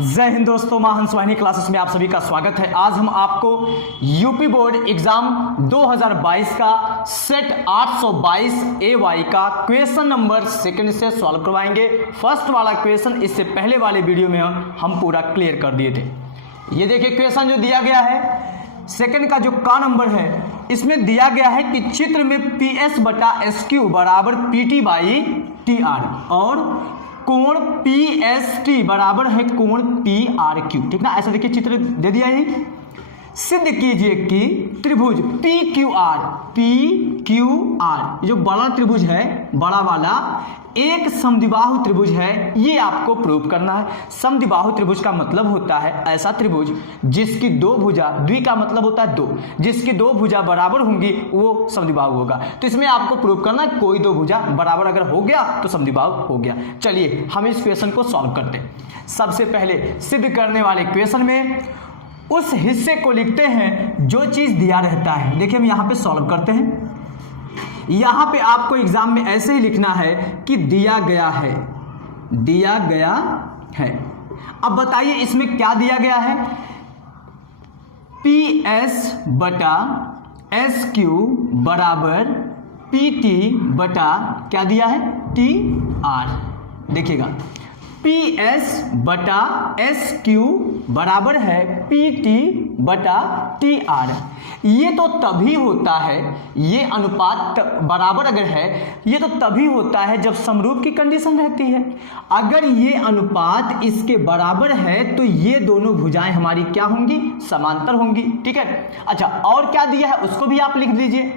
जय हिंद दोस्तों, मां हंस वाहिनी क्लासेस में आप सभी का स्वागत है। आज हम आपको यूपी बोर्ड एग्जाम 2022 का सेट 822 AY का क्वेश्चन नंबर सेकंड से सॉल्व करवाएंगे। फर्स्ट वाला क्वेश्चन इससे पहले वाले वीडियो में हम पूरा क्लियर कर दिए थे। ये देखिए क्वेश्चन जो दिया गया है सेकंड का जो का नंबर है इसमें दिया गया है कि चित्र में PS बटा SQ बराबर PT बाई TR और कोण PST बराबर है कोण PRQ। ठीक ना, ऐसा देखिए चित्र दे दिया है। सिद्ध कीजिए कि त्रिभुज PQR जो बड़ा त्रिभुज है, बड़ा वाला एक समद्विबाहु त्रिभुज है, ये आपको प्रूव करना है। समद्विबाहु त्रिभुज का मतलब होता है ऐसा त्रिभुज जिसकी दो भुजा, द्वि का मतलब होता है दो, जिसकी दो भुजा बराबर होंगी वो समद्विबाहु होगा। तो इसमें आपको प्रूव करना है कोई दो भुजा बराबर अगर हो गया तो समद्विबाहु हो गया। चलिए हम इस क्वेश्चन को सॉल्व करते हैं। सबसे पहले सिद्ध करने वाले क्वेश्चन में उस हिस्से को लिखते हैं जो चीज दिया रहता है। देखिए हम यहां पे सॉल्व करते हैं। यहां पे आपको एग्जाम में ऐसे ही लिखना है कि दिया गया है, दिया गया है। अब बताइए इसमें क्या दिया गया है। PS बटा SQ बराबर PT बटा क्या दिया है TR। देखिएगा PS बटा SQ बराबर है PT बटा TR। ये तो तभी होता है, ये अनुपात बराबर अगर है ये तो तभी होता है जब समरूप की कंडीशन रहती है। अगर ये अनुपात इसके बराबर है तो ये दोनों भुजाएं हमारी क्या होंगी, समांतर होंगी। ठीक है, अच्छा और क्या दिया है उसको भी आप लिख दीजिए।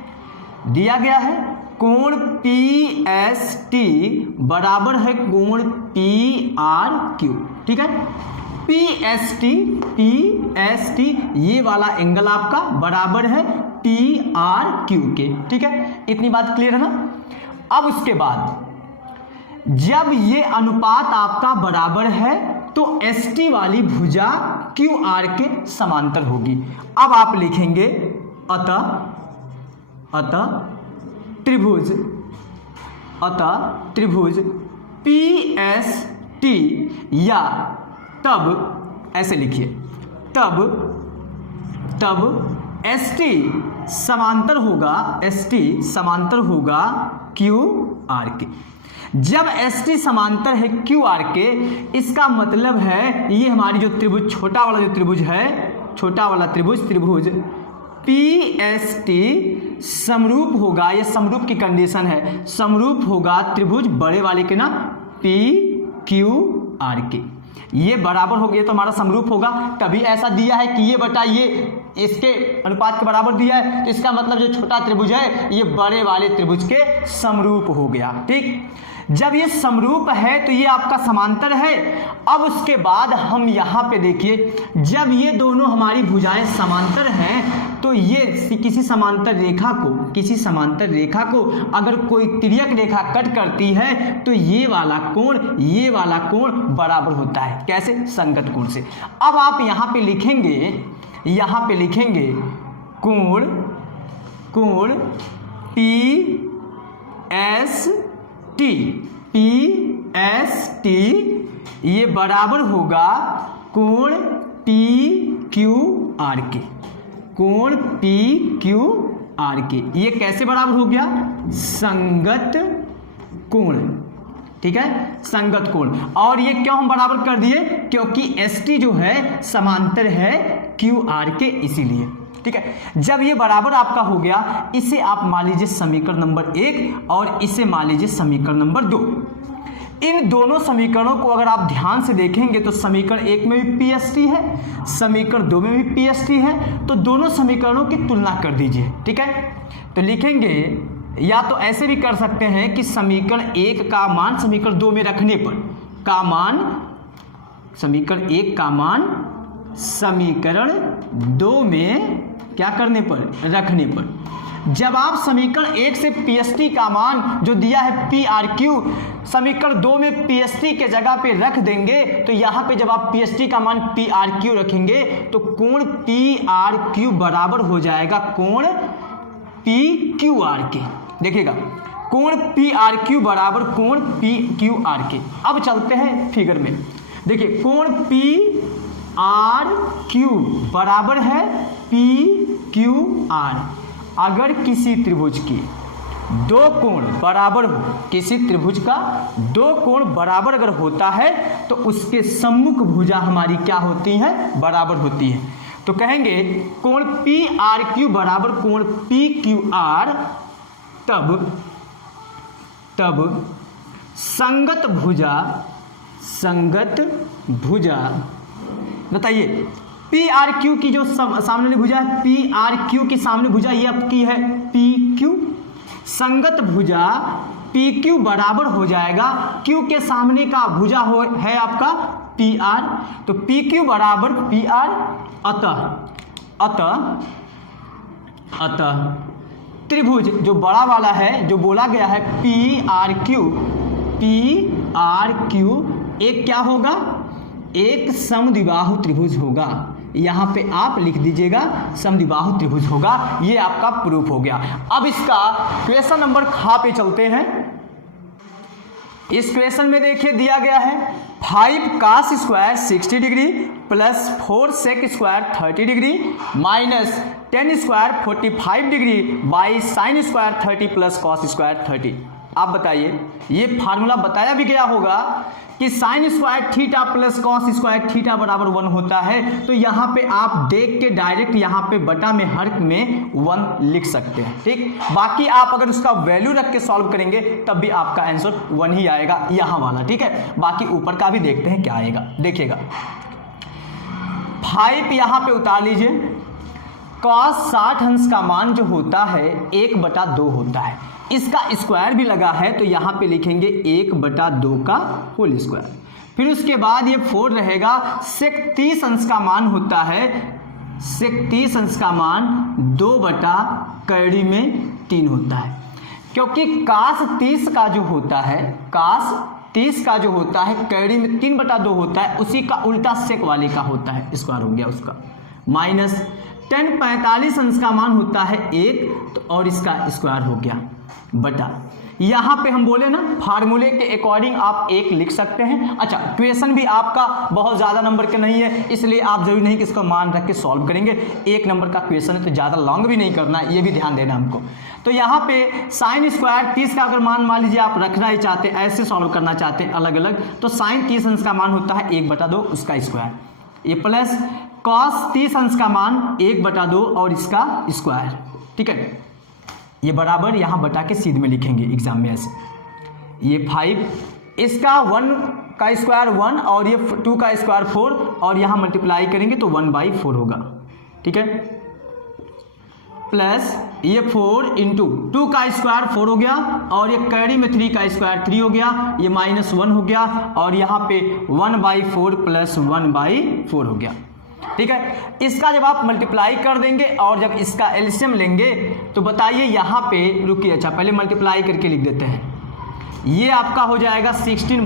दिया गया है कोण PST बराबर है कोण PRQ। ठीक है, PST ये वाला एंगल आपका बराबर है TRQ के। ठीक है, इतनी बात क्लियर है ना। अब उसके बाद जब ये अनुपात आपका बराबर है तो ST वाली भुजा QR के समांतर होगी। अब आप लिखेंगे अतः त्रिभुज PST या तब ऐसे लिखिए तब ST समांतर होगा QR के। जब ST समांतर है QR के इसका मतलब है ये हमारी जो त्रिभुज छोटा वाला जो त्रिभुज है, छोटा वाला त्रिभुज PST समरूप होगा, ये समरूप की कंडीशन है, समरूप होगा त्रिभुज बड़े वाले के ना PQR के। ये बराबर हो गया तो हमारा समरूप होगा। तभी ऐसा दिया है कि ये बटा ये इसके अनुपात के बराबर दिया है, तो इसका मतलब जो छोटा त्रिभुज है ये बड़े वाले त्रिभुज के समरूप हो गया। ठीक, जब ये समरूप है तो ये आपका समांतर है। अब उसके बाद हम यहाँ पे देखिए जब ये दोनों हमारी भुजाएं समांतर हैं तो ये किसी समांतर रेखा को अगर कोई तिर्यक रेखा कट करती है तो ये वाला कोण बराबर होता है। कैसे? संगत कोण से। अब आप यहाँ पे लिखेंगे कोण PST ये बराबर होगा कोण PQR के, कोण PQR के। ये कैसे बराबर हो गया? संगत कोण। ठीक है, संगत कोण। और ये क्यों हम बराबर कर दिए? क्योंकि ST जो है समांतर है QR के, इसीलिए। ठीक है, जब ये बराबर आपका हो गया इसे आप मान लीजिए समीकरण नंबर 1 और इसे मान लीजिए समीकरण नंबर 2। इन दोनों समीकरणों को अगर आप ध्यान से देखेंगे तो समीकरण 1 में भी PST है, समीकरण 2 में भी PST है, तो दोनों समीकरणों की तुलना कर दीजिए। ठीक है, तो लिखेंगे या तो ऐसे भी कर सकते हैं कि समीकरण 1 का मान समीकरण 2 में रखने पर समीकरण 1 का मान समीकरण 2 में क्या करने पर? रखने पर। जब आप समीकरण 1 से PST का मान जो दिया है PRQ समीकरण 2 में PST के जगह पे रख देंगे तो यहाँ पे जब आप PST का मान PRQ रखेंगे तो कोण PRQ बराबर हो जाएगा कोण PQR के। देखिएगा कोण PRQ बराबर कोण PQR के। अब चलते हैं फिगर में। देखिए कोण पी आर क्यू बराबर है पी क्यू आर। अगर किसी त्रिभुज की दो कोण बराबर हो, किसी त्रिभुज का दो कोण बराबर अगर होता है तो उसके सम्मुख भुजा हमारी क्या होती है, बराबर होती है। तो कहेंगे कोण पी आर क्यू बराबर कोण पी क्यू आर, तब संगत भुजा बताइए पी आर क्यू की जो सामने वाली भुजा है, पी आर क्यू की सामने भुजा ये आपकी है पी क्यू, संगत भुजा पी क्यू बराबर हो जाएगा क्यू के सामने का भुजा है आपका पी आर, तो पी क्यू बराबर पी आर। अतः त्रिभुज जो बड़ा वाला है जो बोला गया है पी आर क्यू एक क्या होगा, एक समद्विबाहु त्रिभुज होगा। यहां पे आप लिख दीजिएगा समद्विबाहु त्रिभुज होगा। ये आपका प्रूफ हो गया। अब इसका क्वेश्चन नंबर खा पे चलते हैं। इस क्वेश्चन में देखिए दिया गया है 5 cos square 60 degree plus 4 sec square 30 degree minus 10 square 45 degree by sine square 30 plus cos square 30। आप बताइए, ये फार्मूला बताया भी गया होगा कि sine square theta plus cos square theta बराबर 1 होता है। तो यहाँ पे आप देख के डायरेक्ट यहाँ पे बटा में हर में 1 लिख सकते हैं, ठीक। बाकी आप अगर उसका वैल्यू रख के सॉल्व करेंगे तब भी आपका आंसर 1 ही आएगा, यहाँ वाला, ठीक है। बाकी ऊपर का भी देखते हैं क्या आएगा, देखिएगा 5 यहाँ पे उतार लीजिए। कॉस 60 अंश का मान जो होता है 1/2 होता है, इसका स्क्वायर भी लगा है तो यहाँ पे लिखेंगे 1/2 का होल स्क्वायर। फिर उसके बाद ये 4 रहेगा। सेक 30 अंश का मान होता है, सेक 30 अंश का मान 2/3 होता है, क्योंकि कास 30 का जो होता है, कास 30 का जो होता है कैडी में 3/2 होता है, उसी का उल्टा सेक वाले का होता है, स्क्वायर हो गया उसका। माइनस 10 45 अंश का मान होता है 1 तो और इसका स्क्वायर हो गया बटा। यहां पे हम बोले ना फार्मूले के अकॉर्डिंग आप 1 लिख सकते हैं। अच्छा, क्वेश्चन भी आपका बहुत ज्यादा नंबर के नहीं है, इसलिए आप जरूरी नहीं कि इसका मान रख के सॉल्व करेंगे। 1 नंबर का क्वेश्चन है तो ज्यादा लॉन्ग भी नहीं करना है, ये भी ध्यान देना हमको। तो यहाँ पे साइन स्क्वायर 30 का अगर मान लीजिए आप रखना ही चाहते हैं, ऐसे सॉल्व करना चाहते हैं अलग अलग, तो साइन 30 अंश का मान होता है 1/2 उसका स्क्वायर, ये प्लस कॉस 30 अंश का मान 1/2 और इसका स्क्वायर, ठीक है। ये बराबर यहाँ बटा के सीध में लिखेंगे एग्जाम में ऐसे। ये 5 इसका 1 का स्क्वायर 1 और ये 2 का स्क्वायर 4 और यहाँ मल्टीप्लाई करेंगे तो 1/4 होगा, ठीक है। प्लस ये 4 इंटू 2 का स्क्वायर 4 हो गया और ये कैरी में 3 का स्क्वायर 3 हो गया, ये -1 हो गया और यहाँ पे 1/4 प्लस 1/4 हो गया, ठीक है। इसका जब आप मल्टीप्लाई कर देंगे और जब इसका एलसीएम लेंगे तो बताइए यहाँ पे रुकिए, अच्छा पहले मल्टीप्लाई करके लिख देते हैं। ये आपका हो जाएगा 16/3 -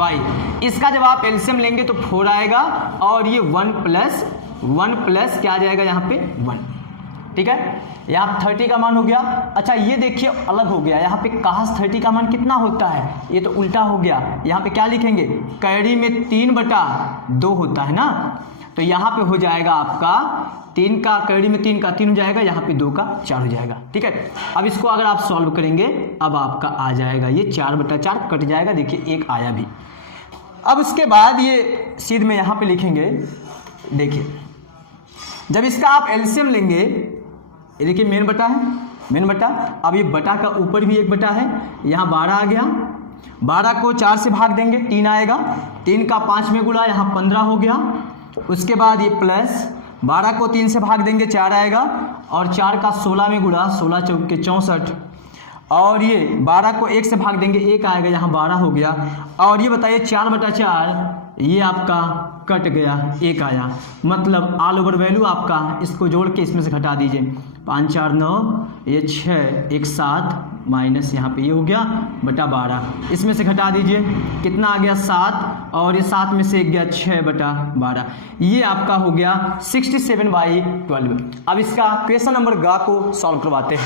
1 इसका जब आप एलसीएम लेंगे तो 4 आएगा और ये 1 प्लस क्या आ जाएगा यहाँ पे 1, ठीक है। यहाँ 30 का मान हो गया। अच्छा ये देखिए अलग हो गया, यहाँ पे cos 30 का मान कितना होता है, ये तो उल्टा हो गया। यहाँ पे क्या लिखेंगे, कैरी में 3/2 होता है ना, तो यहाँ पे हो जाएगा आपका 3 का कैरी में 3 का 3 हो जाएगा, यहाँ पे 2 का 4 हो जाएगा, ठीक है। अब इसको अगर आप सॉल्व करेंगे अब आपका आ जाएगा ये 4/4 कट जाएगा, देखिए 1 आया भी। अब उसके बाद ये सीध में यहाँ पे लिखेंगे, देखिए जब इसका आप एलसीएम लेंगे, ये देखिए मेन बटा है, मेन बटा। अब ये बटा का ऊपर भी 1 बटा है, यहाँ 12 आ गया, 12 को 4 से भाग देंगे 3 आएगा, 3 का 5 में गुणा यहाँ 15 हो गया। उसके बाद ये प्लस 12 को 3 से भाग देंगे 4 आएगा और 4 का 16 में गुणा 16 चौके 64 और ये 12 को 1 से भाग देंगे 1 आएगा, यहाँ 12 हो गया। और ये बताइए 4/4 ये आपका कट गया, 1 आया, मतलब ऑल ओवर वैल्यू आपका इसको जोड़ के इसमें से घटा दीजिए, 5 4 9 ये 6 1 7 माइनस यहाँ पे ये हो गया बटा 12, इसमें से घटा दीजिए कितना आ गया 7 और ये 7 में से 1 गया 6/12, ये आपका हो गया 67/12। अब इसका क्वेश्चन नंबर ग को सॉल्व करवाते हैं।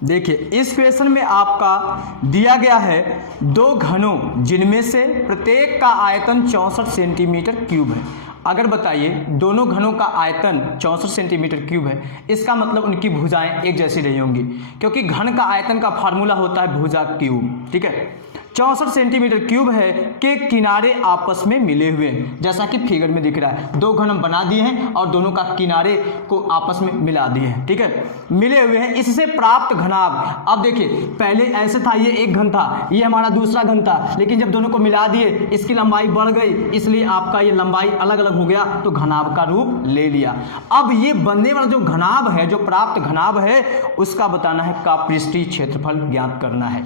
देखिए इस क्वेश्चन में आपका दिया गया है दो घनों जिनमें से प्रत्येक का आयतन 64 सेंटीमीटर क्यूब है। अगर बताइए दोनों घनों का आयतन 64 सेंटीमीटर क्यूब है, इसका मतलब उनकी भुजाएं एक जैसी नहीं होंगी, क्योंकि घन का आयतन का फार्मूला होता है भुजा क्यूब। ठीक है, 64 सेंटीमीटर क्यूब है के किनारे आपस में मिले हुए हैं, जैसा कि फिगर में दिख रहा है। दो घन हम बना दिए हैं और दोनों का किनारे को आपस में मिला दिए हैं। ठीक है, मिले हुए हैं, इससे प्राप्त घनाभ। अब देखिए पहले ऐसे था, ये एक घन था, ये हमारा दूसरा घन था, लेकिन जब दोनों को मिला दिए इसकी लंबाई बढ़ गई, इसलिए आपका ये लंबाई अलग अलग हो गया, तो घनाभ का रूप ले लिया। अब ये बनने वाला जो घनाभ है, जो प्राप्त घनाभ है, उसका बताना है का पृष्ठीय क्षेत्रफल ज्ञात करना है।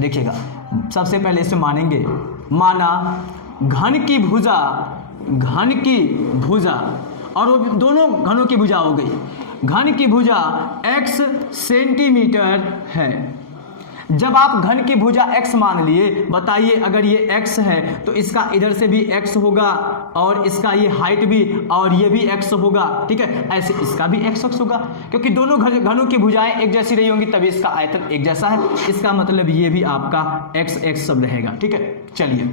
देखिएगा सबसे पहले इसे मानेंगे, माना घन की भुजा और वो दोनों घनों की भुजा हो गई। घन की भुजा x सेंटीमीटर है। जब आप घन की भुजा x मान लिए, बताइए अगर ये x है तो इसका इधर से भी x होगा और इसका ये हाइट भी, और ये भी x होगा। ठीक है, ऐसे इसका भी x होगा, क्योंकि दोनों घनों की भुजाएं एक जैसी नहीं होंगी, तभी इसका आयतन एक जैसा है। इसका मतलब ये भी आपका x सब रहेगा। ठीक है, चलिए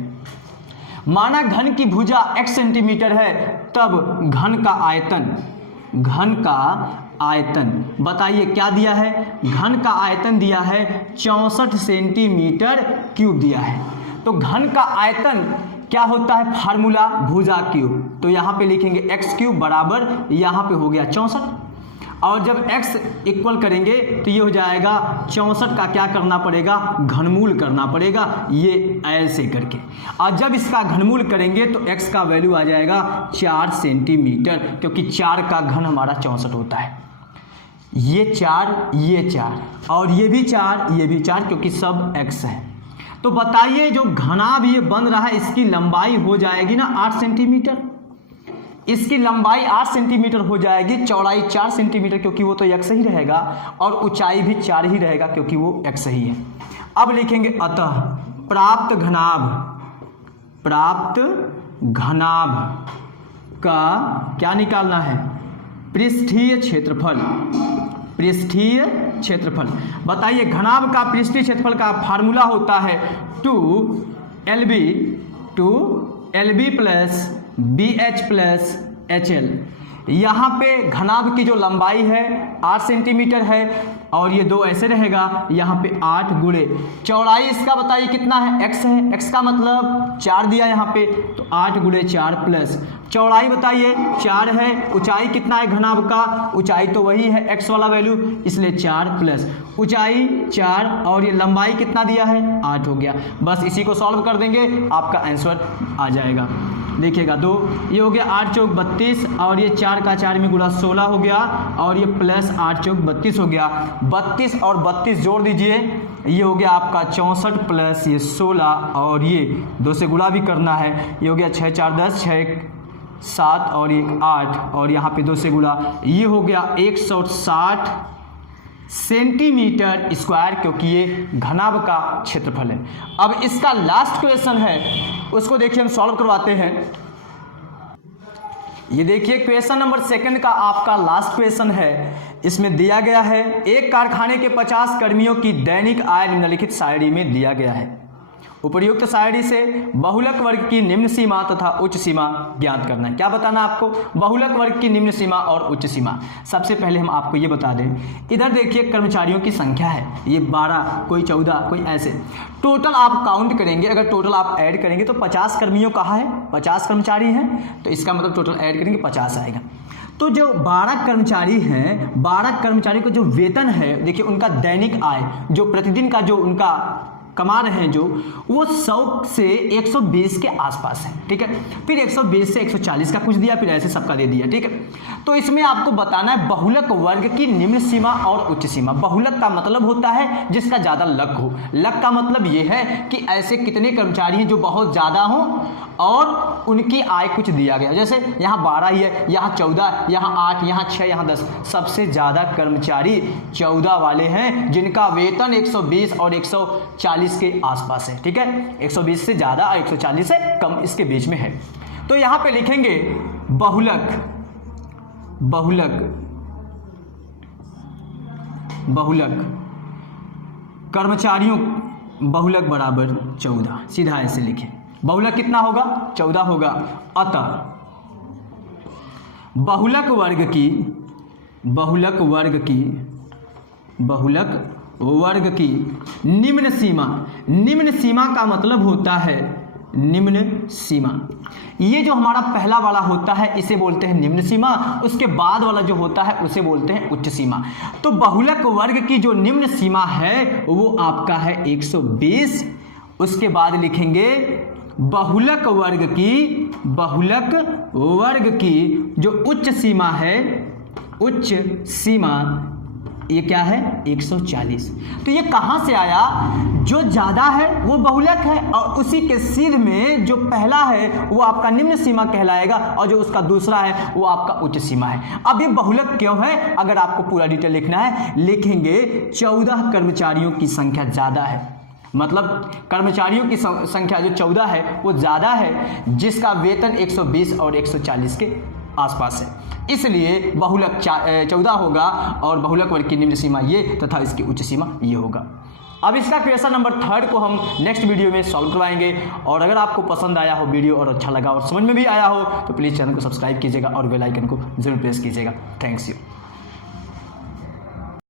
माना घन की भुजा x सेंटीमीटर है, तब घन का आयतन बताइए क्या दिया है। घन का आयतन दिया है 64 सेंटीमीटर क्यूब दिया है। तो घन का आयतन क्या होता है, फार्मूला भुजा क्यूब। तो यहाँ पे लिखेंगे x क्यूब बराबर, यहाँ पे हो गया 64, और जब x इक्वल करेंगे तो ये हो जाएगा 64 का क्या करना पड़ेगा, घनमूल करना पड़ेगा, ये ऐसे करके। और जब इसका घनमूल करेंगे तो x का वैल्यू आ जाएगा 4 सेंटीमीटर, क्योंकि 4 का घन हमारा 64 होता है। ये 4 और ये भी 4 क्योंकि सब x है। तो बताइए जो घनाभ ये बन रहा है, इसकी लंबाई हो जाएगी ना 8 सेंटीमीटर। इसकी लंबाई 8 सेंटीमीटर हो जाएगी, चौड़ाई 4 सेंटीमीटर, क्योंकि वो तो x ही रहेगा, और ऊंचाई भी 4 ही रहेगा, क्योंकि वो x ही है। अब लिखेंगे अतः प्राप्त घनाभ का क्या निकालना है, पृष्ठीय क्षेत्रफल। बताइए घनाभ का पृष्ठीय क्षेत्रफल का फार्मूला होता है 2LB plus BH plus HL। यहाँ पे घनाभ की जो लंबाई है 8 सेंटीमीटर है, और ये दो ऐसे रहेगा, यहाँ पे 8 गुणे चौड़ाई इसका बताइए कितना है, x है, x का मतलब 4 दिया यहाँ पे, तो 8 गुणे 4 प्लस चौड़ाई बताइए 4 है, ऊंचाई कितना है घनाभ का, ऊंचाई तो वही है x वाला वैल्यू, इसलिए 4 प्लस ऊंचाई 4, और ये लंबाई कितना दिया है 8 हो गया। बस इसी को सॉल्व कर देंगे, आपका आंसर आ जाएगा। देखिएगा 2, ये हो गया 8 चौक 32, और ये 4 का 4 में गुणा 16 हो गया, और ये प्लस 8 चौक 32 हो गया। 32 और 32 जोड़ दीजिए, ये हो गया आपका 64 प्लस ये 16, और ये 2 से गुणा भी करना है, ये हो गया 6 4 10, 6 7 और 1 8, और यहाँ पे 2 से गुणा, ये हो गया 160 सेंटीमीटर स्क्वायर, क्योंकि ये घनाभ का क्षेत्रफल है। अब इसका लास्ट क्वेश्चन है, उसको देखिए हम सॉल्व करवाते हैं। ये देखिए क्वेश्चन नंबर 2 का आपका लास्ट क्वेश्चन है। इसमें दिया गया है एक कारखाने के 50 कर्मियों की दैनिक आय निम्नलिखित सारणी में दिया गया है। उपर्युक्त सारणी से बहुलक वर्ग की निम्न सीमा तथा उच्च सीमा ज्ञात करना है। क्या बताना आपको, बहुलक वर्ग की निम्न सीमा और उच्च सीमा। सबसे पहले हम आपको ये बता दें, इधर देखिए कर्मचारियों की संख्या है, ये 12, कोई 14, कोई ऐसे। टोटल आप काउंट करेंगे, अगर टोटल आप ऐड करेंगे तो 50 कर्मियों कहाँ है, 50 कर्मचारी हैं, तो इसका मतलब टोटल ऐड करेंगे 50 आएगा। तो जो 12 कर्मचारी हैं, 12 कर्मचारी को जो वेतन है, देखिए उनका दैनिक आय जो प्रतिदिन का जो उनका कमा रहे हैं, जो वो 100 से 120 के आसपास है। ठीक है, फिर 120 से 140 का कुछ दिया, फिर ऐसे सबका दे दिया। ठीक है, तो इसमें आपको बताना है बहुलक वर्ग की निम्न सीमा और उच्च सीमा। बहुलक का मतलब होता है जिसका ज़्यादा लक हो। लक का मतलब ये है कि ऐसे कितने कर्मचारी हैं जो बहुत ज़्यादा हों और उनकी आय कुछ दिया गया, जैसे यहाँ 12 ही है, यहाँ 14, यहाँ 8, यहाँ 6, यहाँ 10। सबसे ज़्यादा कर्मचारी 14 वाले हैं जिनका वेतन 120 और 140 के आसपास है। ठीक है, 120 से ज़्यादा और 140 से कम इसके बीच में है। तो यहाँ पे लिखेंगे बहुलक कर्मचारियों बहुलक बराबर 14, सीधा ऐसे लिखें। बहुलक कितना होगा? 14 होगा। अतः बहुलक वर्ग की निम्न सीमा का मतलब होता है निम्न सीमा। ये जो हमारा पहला वाला होता है इसे बोलते हैं निम्न सीमा, उसके बाद वाला जो होता है उसे बोलते हैं उच्च सीमा। तो बहुलक वर्ग की जो निम्न सीमा है वो आपका है 120। उसके बाद लिखेंगे बहुलक वर्ग की जो उच्च सीमा है, उच्च सीमा ये क्या है? 140। तो ये कहां से आया? जो ज्यादा है वो बहुलक है और उसी के सीध में जो पहला है वो आपका निम्न सीमा कहलाएगा और जो उसका दूसरा है वो आपका उच्च सीमा है। अब ये बहुलक क्यों है? अगर आपको पूरा डिटेल लिखना है लिखेंगे 14 कर्मचारियों की संख्या ज्यादा है, मतलब कर्मचारियों की संख्या जो 14 है वो ज्यादा है, जिसका वेतन 120 और 140 के आसपास है, इसलिए बहुलक 14 होगा और बहुलक वर्ग की निम्न सीमा ये तथा इसकी उच्च सीमा ये होगा। अब इसका क्वेश्चन नंबर 3 को हम नेक्स्ट वीडियो में सॉल्व करवाएंगे। और अगर आपको पसंद आया हो वीडियो और अच्छा लगा और समझ में भी आया हो तो प्लीज़ चैनल को सब्सक्राइब कीजिएगा और बेल आइकन को जरूर प्रेस कीजिएगा। Thanks you.